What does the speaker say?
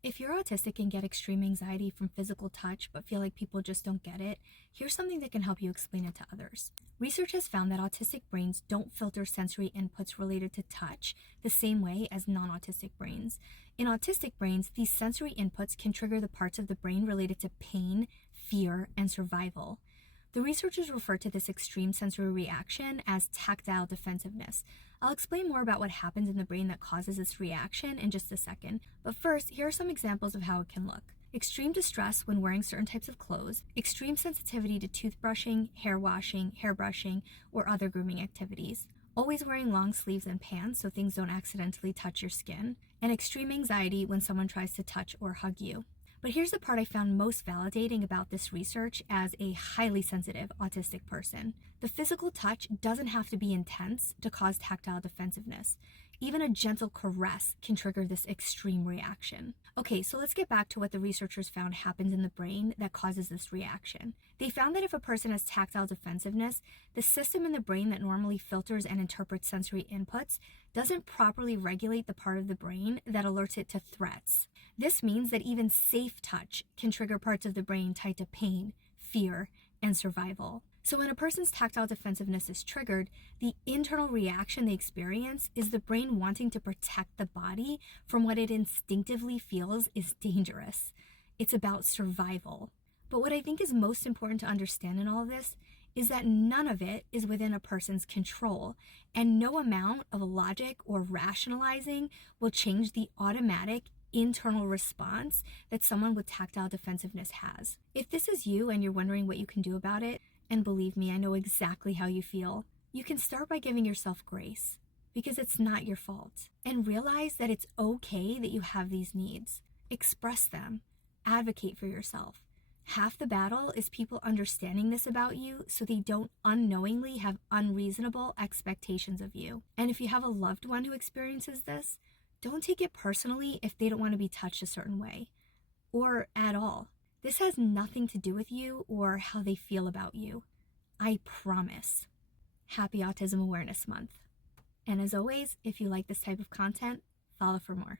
If you're autistic and get extreme anxiety from physical touch but feel like people just don't get it, here's something that can help you explain it to others. Research has found that autistic brains don't filter sensory inputs related to touch the same way as non-autistic brains. In autistic brains, these sensory inputs can trigger the parts of the brain related to pain, fear, and survival. The researchers refer to this extreme sensory reaction as tactile defensiveness. I'll explain more about what happens in the brain that causes this reaction in just a second, but first, here are some examples of how it can look. Extreme distress when wearing certain types of clothes, extreme sensitivity to toothbrushing, hair washing, hairbrushing, or other grooming activities, always wearing long sleeves and pants so things don't accidentally touch your skin, and extreme anxiety when someone tries to touch or hug you. But here's the part I found most validating about this research as a highly sensitive autistic person. The physical touch doesn't have to be intense to cause tactile defensiveness. Even a gentle caress can trigger this extreme reaction. Okay, so let's get back to what the researchers found happens in the brain that causes this reaction. They found that if a person has tactile defensiveness, the system in the brain that normally filters and interprets sensory inputs doesn't properly regulate the part of the brain that alerts it to threats. This means that even safe touch can trigger parts of the brain tied to pain, fear, and survival. So when a person's tactile defensiveness is triggered, the internal reaction they experience is the brain wanting to protect the body from what it instinctively feels is dangerous. It's about survival. But what I think is most important to understand in all of this is that none of it is within a person's control, and no amount of logic or rationalizing will change the automatic internal response that someone with tactile defensiveness has. If this is you and you're wondering what you can do about it, and believe me, I know exactly how you feel, you can start by giving yourself grace, because it's not your fault, and realize that it's okay that you have these needs. Express them. Advocate for yourself. Half the battle is people understanding this about you so they don't unknowingly have unreasonable expectations of you. And if you have a loved one who experiences this, don't take it personally if they don't want to be touched a certain way, or at all. This has nothing to do with you or how they feel about you. I promise. Happy Autism Awareness Month. And as always, if you like this type of content, follow for more.